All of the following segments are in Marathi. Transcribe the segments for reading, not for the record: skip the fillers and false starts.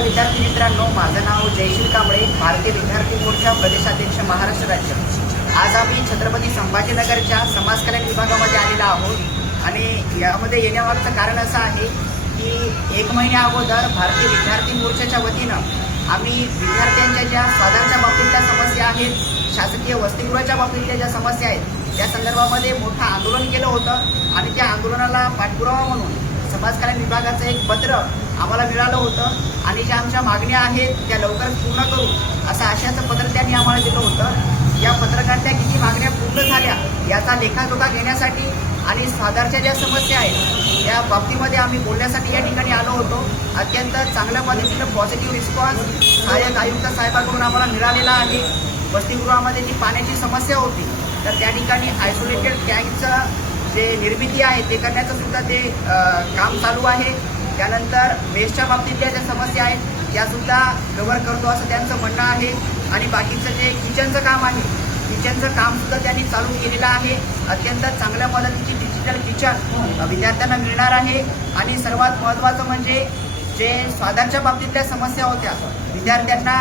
नमस्कार विद्यार्थी मित्रांनो, माझं नाव जयश्री कांबळे, भारतीय विद्यार्थी मोर्चा प्रदेशाध्यक्ष महाराष्ट्र राज्य। आज आम्ही छत्रपती संभाजीनगरच्या समाज कल्याण विभागामध्ये आलेलो आहोत आणि यामध्ये येण्यामागचं कारण असं आहे की 1 महिन्या अगोदर भारतीय विद्यार्थी मोर्चाच्या वतीनं आम्ही विद्यार्थ्यांच्या ज्या स्वाधांच्या बाबतीतल्या समस्या आहेत, शासकीय वसतिगृहाच्या बाबतीतल्या ज्या समस्या आहेत त्या संदर्भामध्ये मोठं आंदोलन केलं होतं आणि त्या आंदोलनाला पाठपुरावा म्हणून समाज कल्याण विभागाचं एक पत्र आम्हाला मिळालं होतं आणि ज्या आमच्या मागण्या आहेत त्या लवकरच पूर्ण करू असं आशयाचं पत्र त्यांनी आम्हाला दिलं होतं। या पत्रकातल्या किती मागण्या पूर्ण झाल्या याचा लेखाजोखा घेण्यासाठी आणि स्वाधारच्या ज्या समस्या आहेत त्या बाबतीमध्ये आम्ही बोलण्यासाठी या ठिकाणी आलो होतो। अत्यंत चांगल्या पद्धतीनं पॉझिटिव्ह रिस्पॉन्स सहाय्यक आयुक्त साहेबांकडून आम्हाला मिळालेला आहे। वसतिगृहामध्ये जी पाण्याची समस्या होती तर त्या ठिकाणी आयसोलेटेड टँकचं जे निर्मिती आहे ते करण्याचं सुद्धा ते काम चालू आहे। त्यानंतर वेस्टच्या बाबतीतल्या ज्या समस्या आहेत त्यासुद्धा कव्हर करतो असं त्यांचं म्हणणं आहे आणि बाकीचं जे किचनचं काम आहे किचनचं कामसुद्धा त्यांनी चालू केलेलं आहे। अत्यंत चांगल्या पद्धतीची डिजिटल किचन विद्यार्थ्यांना मिळणार आहे आणि सर्वात महत्त्वाचं म्हणजे जे स्वाधारच्या बाबतीतल्या समस्या होत्या विद्यार्थ्यांना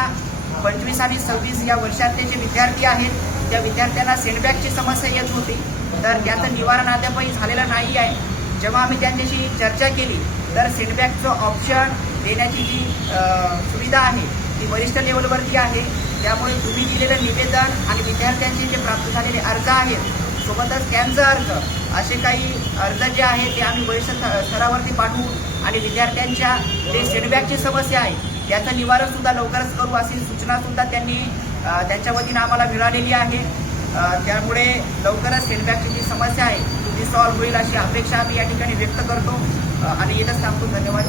25 आणि 26 या वर्षातले जे विद्यार्थी आहेत त्या विद्यार्थ्यांना सेंडबॅगची समस्या येत होती तर त्याचं निवारण अद्यापही झालेलं नाही आहे। जेव्हा आम्ही त्यांच्याशी चर्चा केली तर सेंडबॅगचं ऑप्शन देण्याची जी सुविधा आहे ती वरिष्ठ लेवलवरती आहे। त्यामुळे तुम्ही दिलेलं निवेदन आणि विद्यार्थ्यांचे जे प्राप्त झालेले अर्ज आहेत सोबतच त्यांचा अर्ज असे काही अर्ज जे आहेत ते आम्ही वरिष्ठ स्तरावरती पाठवू आणि विद्यार्थ्यांच्या जे सेंडबॅगची समस्या आहे त्याचं निवारणसुद्धा लवकरच करू अशी सूचनासुद्धा त्यांनी त्यांच्या वतीनं आम्हाला मिळालेली आहे। त्यामुळे लवकरच सेंडबॅगची जी समस्या आहे ती सॉल्व्ह होईल अशी अपेक्षा आम्ही या ठिकाणी व्यक्त करतो आणि इथंच थांबतो। धन्यवाद।